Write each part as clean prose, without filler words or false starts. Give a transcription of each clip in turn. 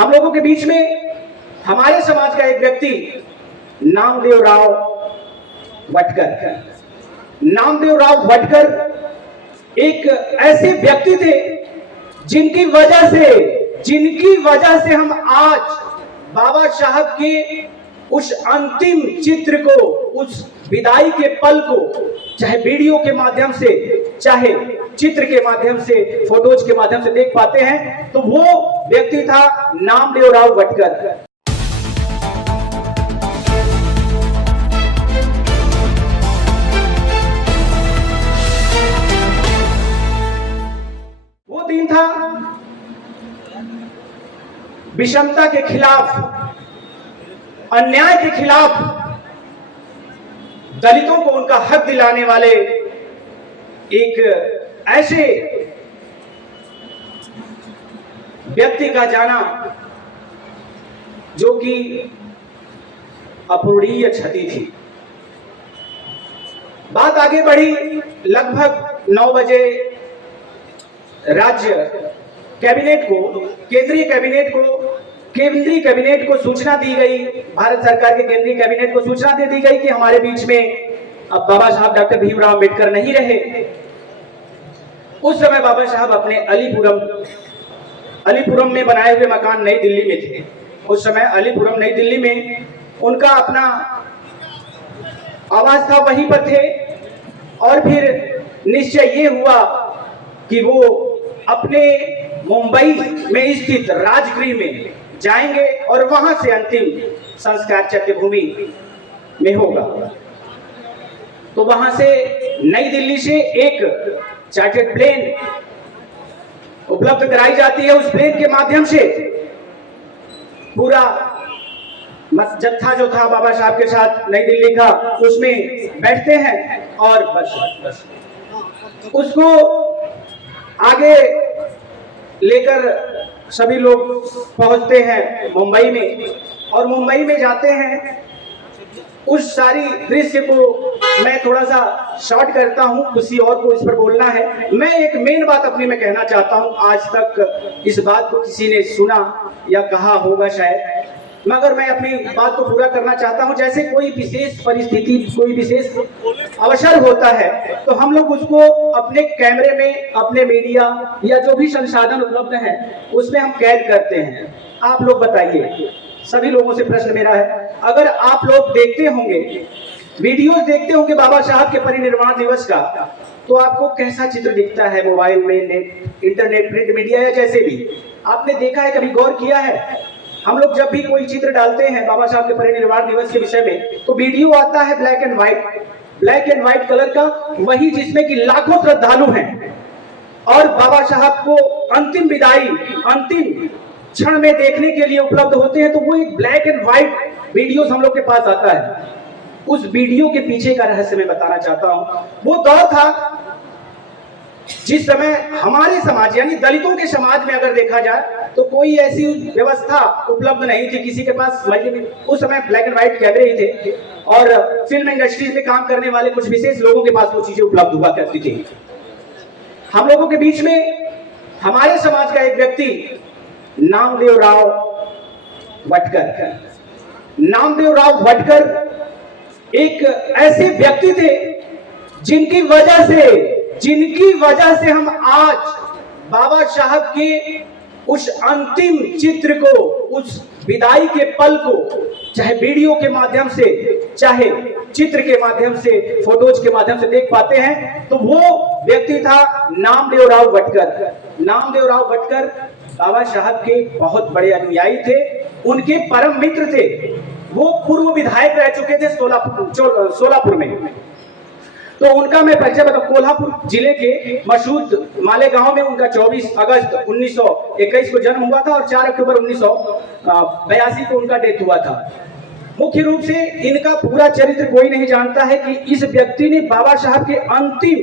हम लोगों के बीच में हमारे समाज का एक व्यक्ति नामदेव राव भटकर एक ऐसे व्यक्ति थे जिनकी वजह से हम आज बाबा साहब के उस अंतिम चित्र को, उस विदाई के पल को, चाहे वीडियो के माध्यम से, चाहे चित्र के माध्यम से, फोटोज के माध्यम से देख पाते हैं। तो वो व्यक्ति था नामदेव राव भटकर। वो दिन था विषमता के खिलाफ, अन्याय के खिलाफ, दलितों को उनका हक दिलाने वाले एक ऐसे व्यक्ति का जाना जो कि अपूरणीय क्षति थी। बात आगे बढ़ी। लगभग 9 बजे राज्य कैबिनेट को, केंद्रीय कैबिनेट को सूचना दी गई, भारत सरकार के केंद्रीय कैबिनेट को सूचना दे दी गई कि हमारे बीच में अब बाबा साहब डॉक्टर भीमराव अंबेडकर नहीं रहे। उस समय बाबा साहब अपने अलीपुरम में बनाए हुए मकान नई दिल्ली में थे। उस समय अलीपुरम नई दिल्ली में उनका अपना आवास था, वहीं पर थे। और फिर निश्चय ये हुआ कि वो अपने मुंबई में स्थित राजगृह में जाएंगे और वहां से अंतिम संस्कार चैत्यभूमि में होगा। तो वहां से नई दिल्ली से एक चार्टर्ड प्लेन उपलब्ध कराई जाती है। उस प्लेन के माध्यम से पूरा जत्था जो था बाबा साहब के साथ नई दिल्ली का, उसमें बैठते हैं और बस उसको आगे लेकर सभी लोग पहुंचते हैं मुंबई में। और मुंबई में जाते हैं। उस सारी दृश्य को मैं थोड़ा सा शॉर्ट करता हूं, किसी और को इस पर बोलना है। मैं एक मेन बात अपनी में कहना चाहता हूं। आज तक इस बात को किसी ने सुना या कहा होगा शायद, मगर मैं अपनी बात को पूरा करना चाहता हूं। जैसे कोई विशेष परिस्थिति, कोई विशेष अवसर होता है तो हम लोग उसको अपने कैमरे में, अपने मीडिया या जो भी संसाधन उपलब्ध है उसमें हम कैद करते हैं। आप लोग बताइए, सभी लोगों से प्रश्न मेरा है, अगर आप लोग देखते होंगे, वीडियोस देखते होंगे बाबा साहब के परिनिर्वाण दिवस का, तो आपको कैसा चित्र दिखता है मोबाइल में, नेट, इंटरनेट, प्रिंट मीडिया या जैसे भी आपने देखा है, कभी गौर किया है? हम लोग जब भी कोई चित्र डालते हैं बाबा साहब के परिनिर्वाण दिवस के विषय में, तो वीडियो आता है ब्लैक एंड व्हाइट कलर का, वही जिसमें कि लाखों श्रद्धालु हैं और बाबा साहब को अंतिम विदाई, अंतिम क्षण में देखने के लिए उपलब्ध होते हैं। तो वो एक ब्लैक एंड व्हाइट वीडियो हम लोग के पास आता है। उस वीडियो के पीछे का रहस्य मैं बताना चाहता हूं। वो दौर था जिस समय हमारे समाज यानी दलितों के समाज में अगर देखा जाए तो कोई ऐसी व्यवस्था उपलब्ध नहीं थी किसी के पास। उस समय ब्लैक एंड व्हाइट कैमरे ही थे और फिल्म इंडस्ट्रीज में काम करने वाले कुछ विशेष लोगों के पास वो चीजें उपलब्ध हुआ करती थी। हम लोगों के बीच में हमारे समाज का एक व्यक्ति नामदेव राव भटकर एक ऐसे व्यक्ति थे जिनकी वजह से हम आज बाबा साहब के उस अंतिम चित्र को, उस विदाई के पल को, चाहे वीडियो के माध्यम से, चाहे चित्र के माध्यम से, फोटोज के माध्यम से देख पाते हैं। तो वो व्यक्ति था नामदेव राव भटकर। बाबा साहब के बहुत बड़े अनुयायी थे, उनके परम मित्र थे। वो पूर्व विधायक रह चुके थे सोलापुर में। तो उनका मैं परिचय बताऊं, कोल्हापुर जिले के मशहूर मालेगांव में उनका 24 अगस्त 1921 को जन्म हुआ था और 4 अक्टूबर 1982 को उनका डेथ हुआ था। मुख्य रूप से इनका पूरा चरित्र कोई नहीं जानता है कि इस व्यक्ति ने बाबा साहब के अंतिम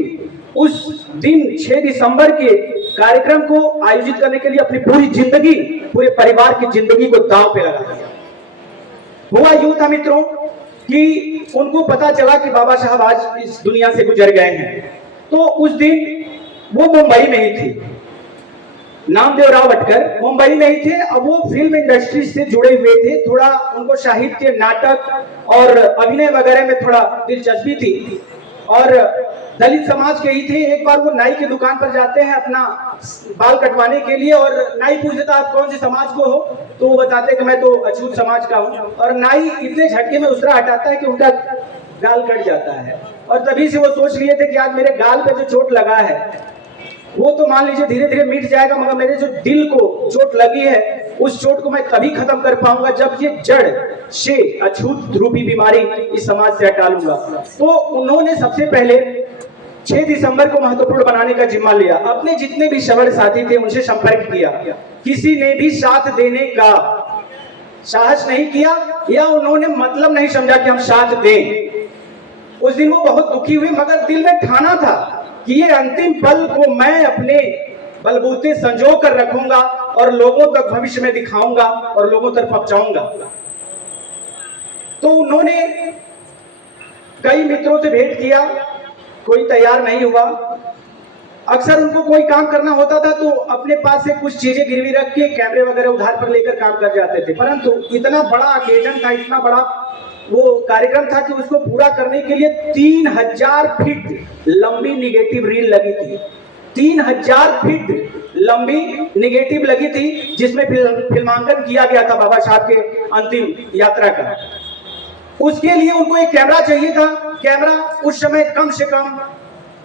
उस दिन 6 दिसंबर के कार्यक्रम को आयोजित करने के लिए अपनी पूरी जिंदगी, पूरे परिवार की जिंदगी को दांव पे लगा दिया। हुआ यूं था मित्रों कि उनको पता चला कि बाबा साहब आज इस दुनिया से गुजर गए हैं। तो उस दिन वो मुंबई में ही थी। नामदेव राव भटकर मुंबई में ही थे। अब वो फिल्म इंडस्ट्री से जुड़े हुए थे, थोड़ा उनको साहित्य, नाटक और अभिनय वगैरह में थोड़ा दिलचस्पी थी और दलित समाज के ही थे। एक बार वो नाई की दुकान पर जाते हैं अपना बाल कटवाने के लिए और नाई पूछता आप कौन से समाज को हो, तो वो बताते कि मैं तो अछूत समाज का हूँ। और नाई इतने झटके में उसरा हटाता है कि उनका गाल कट जाता है और तभी से वो सोच लिए थे कि आज मेरे गाल पे जो चोट लगा है वो तो मान लीजिए धीरे धीरे मिट जाएगा, मगर मेरे जो दिल को चोट लगी है उस चोट को मैं तभी खत्म कर पाऊंगा जब ये जड़ से अछूत रूपी बीमारी इस समाज से हटा लूंगा। तो उन्होंने सबसे पहले 6 दिसंबर को महत्वपूर्ण बनाने का जिम्मा लिया। अपने जितने भी शबर साथी थे उनसे संपर्क किया, किसी ने भी साथ देने का साहस नहीं किया या उन्होंने मतलब नहीं समझा कि हम साथ दें। उस दिन वो बहुत दुखी हुए, मगर दिल में ठाना था कि ये अंतिम पल को मैं अपने बलबूते संजो कर रखूंगा और लोगों तक भविष्य में दिखाऊंगा और लोगों तक पहुंचाऊंगा। तो उन्होंने कई मित्रों से भेंट किया, कोई तैयार नहीं हुआ। अक्सर उनको कोई काम करना होता था तो अपने पास से कुछ चीजें गिरवी रख के कैमरे वगैरह उधार पर लेकर काम कर जाते थे, परंतु इतना बड़ा ओकेजन था, इतना बड़ा वो कार्यक्रम था कि उसको पूरा करने के लिए 3000 फीट लंबी निगेटिव रील लगी थी। 3000 फीट लंबी निगेटिव लगी थी जिसमें फिल्मांकन किया गया था बाबा साहब के अंतिम यात्रा का। उसके लिए उनको एक कैमरा चाहिए था। कैमरा उस समय कम से कम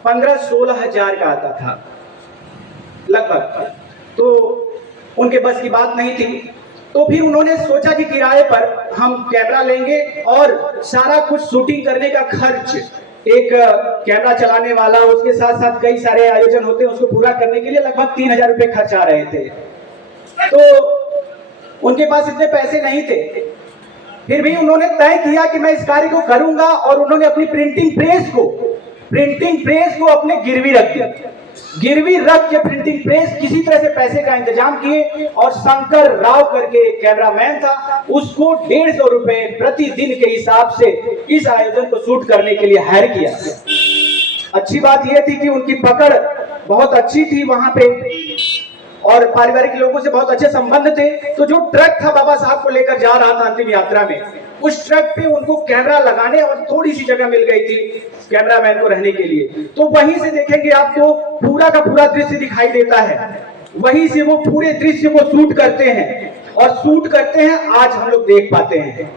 15-16 हजार का आता था लगभग, तो उनके बस की बात नहीं थी। तो फिर उन्होंने सोचा कि किराए पर हम कैमरा लेंगे और सारा कुछ शूटिंग करने का खर्च, एक कैमरा चलाने वाला, उसके साथ साथ कई सारे आयोजन होते हैं, उसको पूरा करने के लिए लगभग 3000 रुपए खर्च आ रहे थे। तो उनके पास इतने पैसे नहीं थे, फिर भी उन्होंने तय किया कि मैं इस कार्य को करूंगा और उन्होंने अपनी प्रिंटिंग प्रेस को अपने गिरवी रख दिया। गिरवी रख के प्रिंटिंग प्रेस किसी तरह से पैसे का इंतजाम किए और शंकर राव करके कैमरामैन था, उसको 150 रुपए प्रतिदिन के हिसाब से इस आयोजन को शूट करने के लिए हायर किया। अच्छी बात यह थी कि उनकी पकड़ बहुत अच्छी थी वहां पे और पारिवारिक लोगों से बहुत अच्छे संबंध थे। तो जो ट्रक था बाबा साहब को लेकर जा रहा था अंतिम यात्रा में, उस ट्रक पे उनको कैमरा लगाने और थोड़ी सी जगह मिल गई थी कैमरामैन को रहने के लिए। तो वहीं से देखेंगे आपको पूरा का पूरा दृश्य दिखाई देता है, वहीं से वो पूरे दृश्य को शूट करते हैं और शूट करते हैं आज हम लोग देख पाते हैं।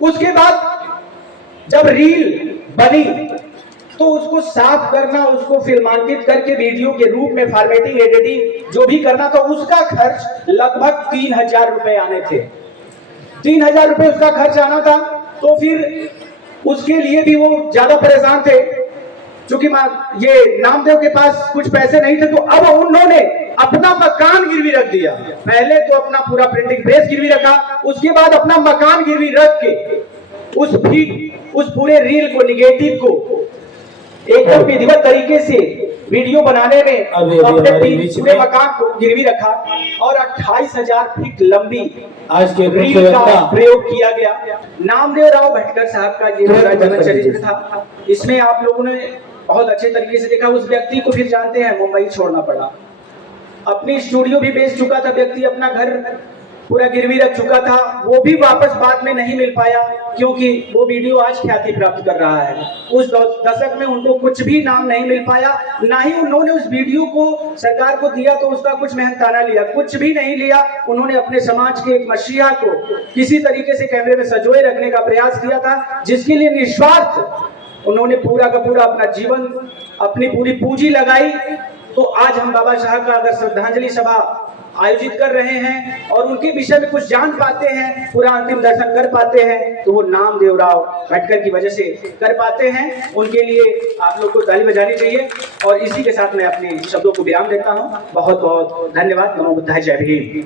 उसके बाद जब रील बनी तो उसको साफ करना, उसको फिल्मांकित करके वीडियो के रूप में फॉर्मेटिंग, एडिटिंग जो भी करना था, उसका खर्च लगभग 3000 रुपए आने थे। 3000 रुपए उसका खर्च आना था। तो फिर उसके लिए भी वो ज्यादा परेशान थे, क्योंकि ये नामदेव के पास कुछ पैसे नहीं थे। तो अब उन्होंने अपना मकान गिरवी रख दिया। पहले तो अपना पूरा प्रिंटिंग प्रेस गिरवी रखा, उसके बाद अपना मकान गिरवी रख के उस पूरे रील को, निगेटिव को एकदम विधिवत तरीके से वीडियो बनाने में अपने पूरे मकान को गिरवी रखा और 28000 फीट लंबी आज के रील का प्रयोग किया गया। नामदेव राव भटकर साहब का ये पूरा जन्म चरित्र था। इसमें आप लोगों ने बहुत अच्छे तरीके से देखा। उस व्यक्ति को फिर जानते हैं मुंबई छोड़ना पड़ा, अपनी स्टूडियो भी बेच चुका था व्यक्ति, अपना घर पूरा गिरवी रख चुका था, वो भी वापस बाद में नहीं मिल पाया क्योंकि वो वीडियो आज ख्याति प्राप्त कर रहा है। उस दशक में उनको कुछ भी नाम नहीं मिल पाया, ना ही उन्होंने उस वीडियो को सरकार को दिया तो उसका कुछ मेहनताना लिया, कुछ भी नहीं लिया। उन्होंने अपने समाज के एक मसीहा को किसी तरीके से कैमरे में संजोए रखने का प्रयास किया था, जिसके लिए निस्वार्थ उन्होंने पूरा का पूरा अपना जीवन, अपनी पूरी पूंजी लगाई। तो आज हम बाबा साहब का अगर श्रद्धांजलि सभा आयोजित कर रहे हैं और उनके विषय में कुछ जान पाते हैं, पूरा अंतिम दर्शन कर पाते हैं, तो वो नामदेव राव भटकर की वजह से कर पाते हैं। उनके लिए आप लोग को ताली बजानी चाहिए और इसी के साथ मैं अपने शब्दों को विराम देता हूँ। बहुत बहुत धन्यवाद। नमो बुद्धाय, जय भीम।